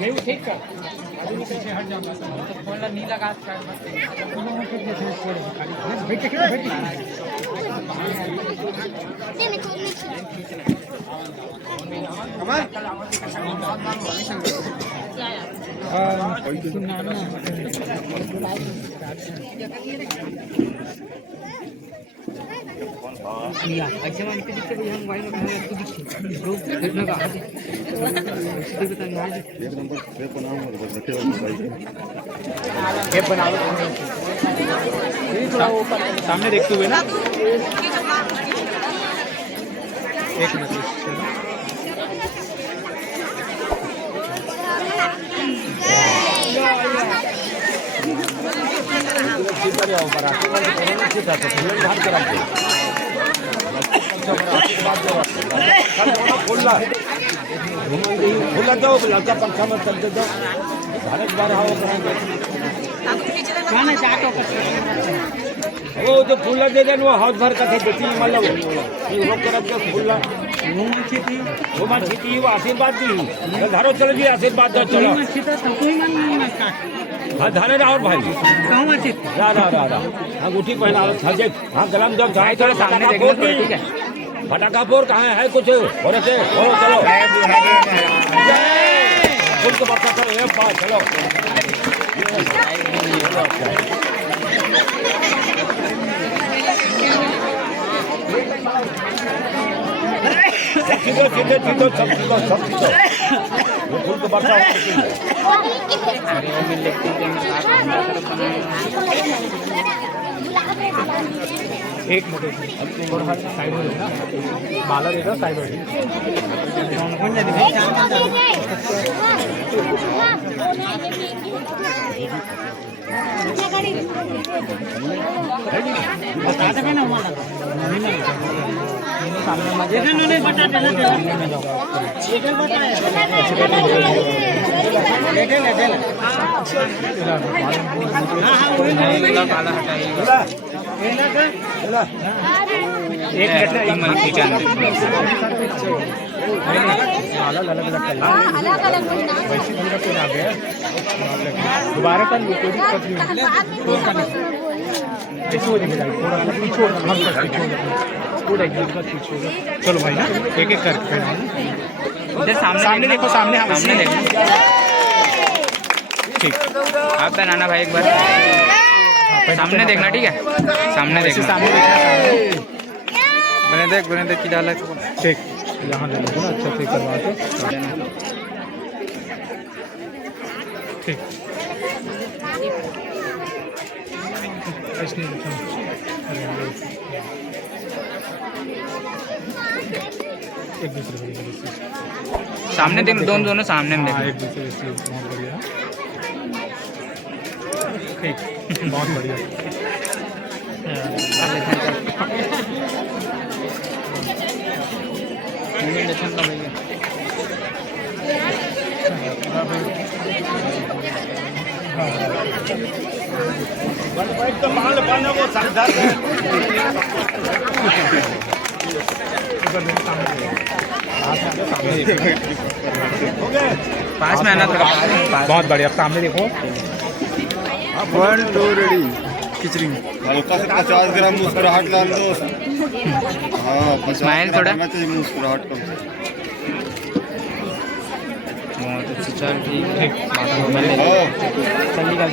नहीं वो ठीक कर पीछे हट जाओ तो फोन नहीं लगा ऐसे मान के दिखते हम वाई में कहां तो दिखते ब्रो देखने का आगे इसके बता आज एक नंबर पे बनाऊंगा रखे हो भाई ये बनाओ थोड़ा ऊपर सामने देखते हुए ना एक मिनट ऊपर ऊपर खुला जाओ लड़का पंखा में चलते जाओ भारत बार हाव वो जो फूला दे देन वो हाथ भर का थे बेटी मतलब रोक कर के फूला वो मां छीती वो आशीर्वाद दी धारो चल गई आशीर्वाद दो चलो हाँ धारे राव भाई रा अंगूठी पहना सजे हाँ गलम जब जाए थोड़ा सामने देखो ठीक है फटाका फोड़ कहाँ है कुछ और से चलो फुल को बच्चा करो ये पास चलो सीधे सब फुल को बच्चा एक मिनट साइड में माला देगा साइड में दोबारा कर चलो भाई ना एक एक करके सामने देखो सामने देखो ठीक आप पहनाना भाई एक बार सामने देखना ठीक है सामने देखना बने देख की डाला ठीक यहाँ ले लो ना अच्छा से करवा के ठीक एक दूसरे सामने देख दोनों सामने में देखना एक दूसरे बहुत बढ़िया ठीक बहुत बढ़िया पास में आना थोड़ा बहुत बढ़िया सामने देखो 1 2 रेडी खिचड़ी हल्का से 50 ग्राम मुस्कुराहट डाल दो हाँ स्माइल थोड़ा मुस्कुराहट कम बहुत अच्छा चल ठीक चलिए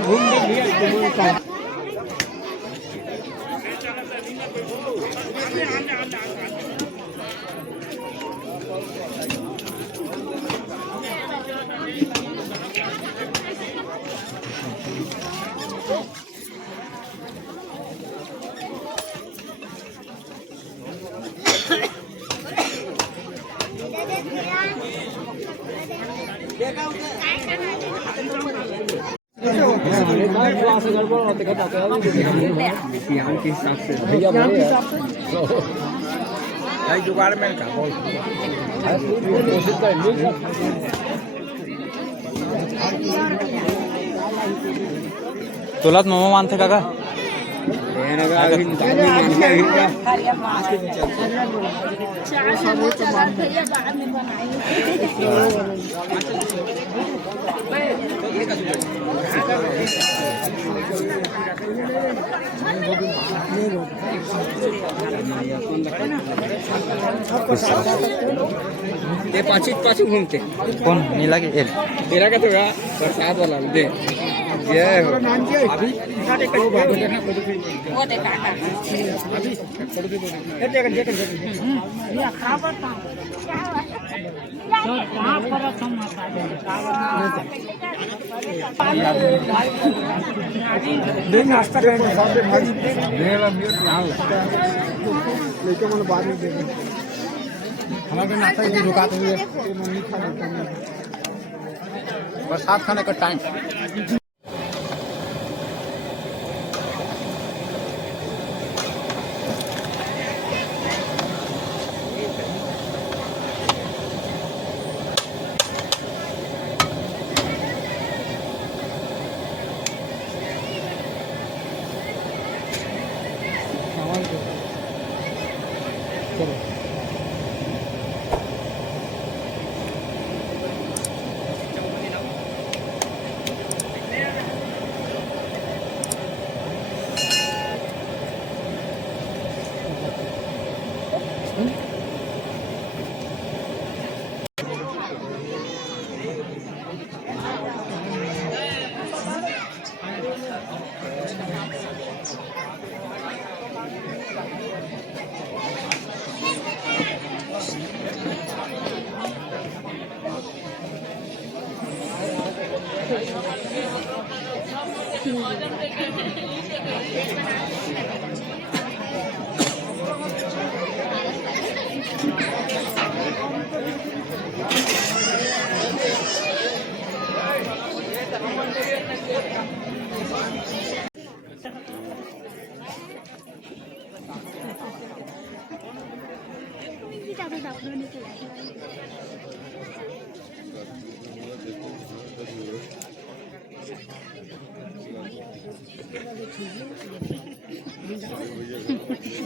घूम के हिसाब से भैया भाई जुगाड़ में का बोल कोशिश कर तुलाच मामा मानते काका ते पाछी घूमते कौन नीला के एल तेरा का तो बरसात वाला दे ये अभी नाश्ता लेके मन बाद में देंगे हमारे नाश्ता की रुकाते हुए बरसात खाने का टाइम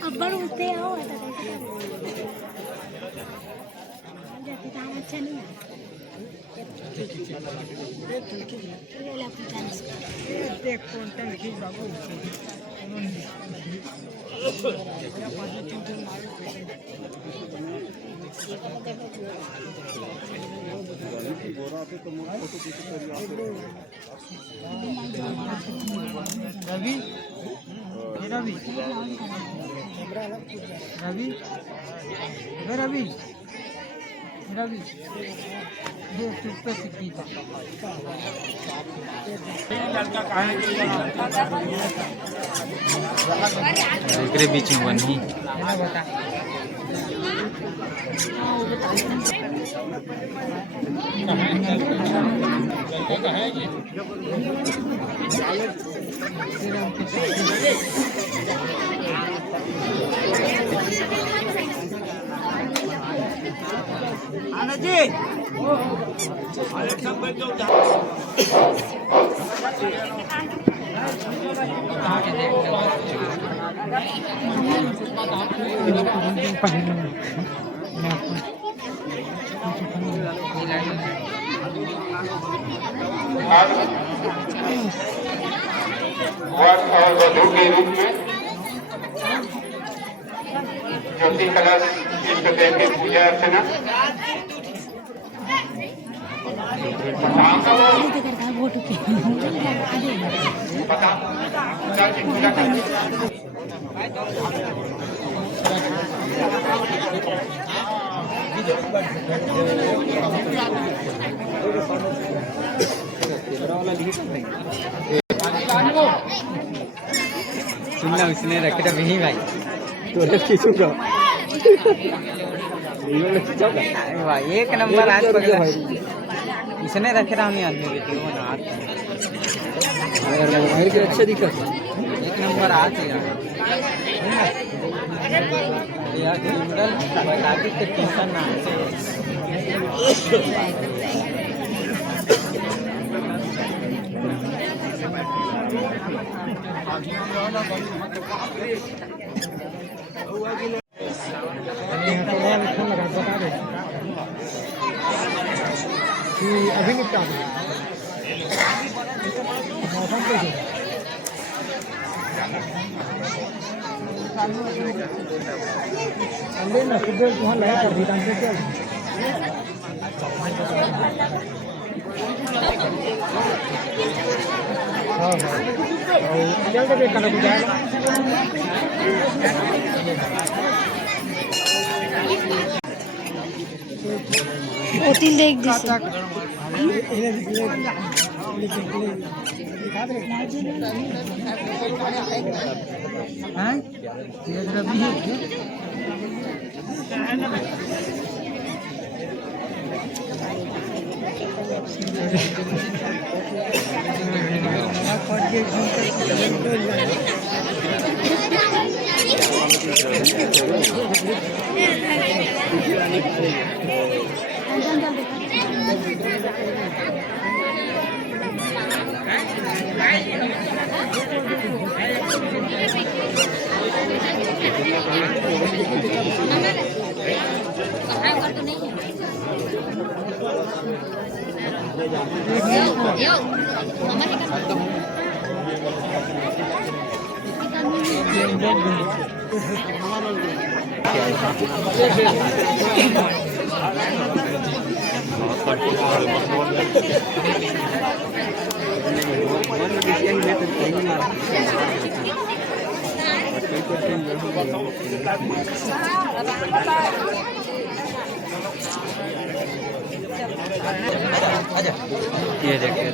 अब्बर उठते हो अच्छा नहीं देख कौन खींच बाबू रवि रवि रवि रवि रवि देख चुप पे सीखी था एकरे बीच में बनी और वधु के रूप में ज्योति कलश इष्ट देव की पूजा अर्चना सुनना उसने रखे तो नहीं भाई तो खींचूंगा भाई एक नंबर आज पकड़ा इसने रखे रहा हूँ आदमी बेटे वो ना हाथ अच्छा दिखा एक नंबर आज यार क्रिमिनल बताती तो टेंशन ना फोन लगा बता दे कि अभी निपटा दे मौसम कैसे अंदर ना सुबह वहाँ लगा कर दी डांस क्या हाँ जल्द भी करना बुझाएगा ओती देख दिस हैं ये रवि है ये देखिए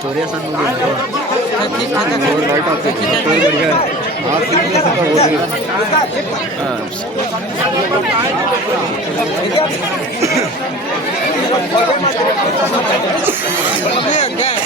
सूर्य सन बढ़िया